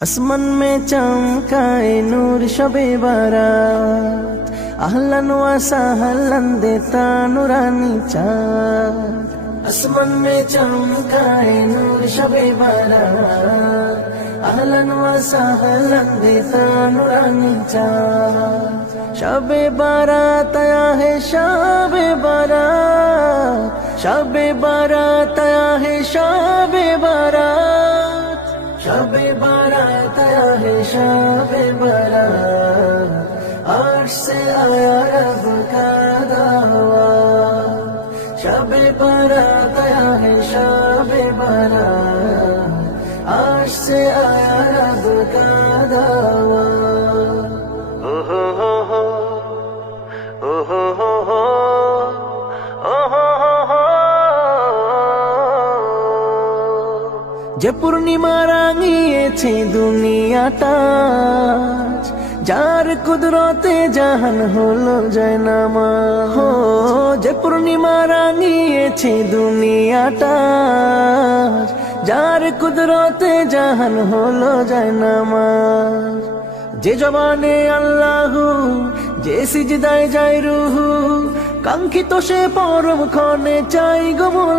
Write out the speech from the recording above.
আসমান में चमकाए नूर शबे बारात अहलन व सहलन देता नूरानी चाँद। আসমান में चमकाए नूर शबे बारात अहलन व सहलन देता नूरानी चाँद। शबे बारात आया है शबे बारात, शबे बारात आया है शबे बारात, शबे बारात आया है शबे बारात, अर्श से आया रब का दावा। शबे बारात आया है शबे बारात, अर्श से आया रब का दावा। ओ हो हो हो, ओ हो हो हो, ओ हो हो हो। যে পূর্ণিমা রাঙিয়েছে দুনিয়াটা, যার কুদরতে জাহান হলো জায়নামা। হো যে পূর্ণিমা রাঙিয়েছে দুনিয়াটা, যার কুদরতে জাহান হলো জায়নামা। যে জবানে আল্লাহু, যে সিজদায় যায় রুহু, কাঙ্ক্ষিত সে পরম ক্ষণে চাই গো মোলা।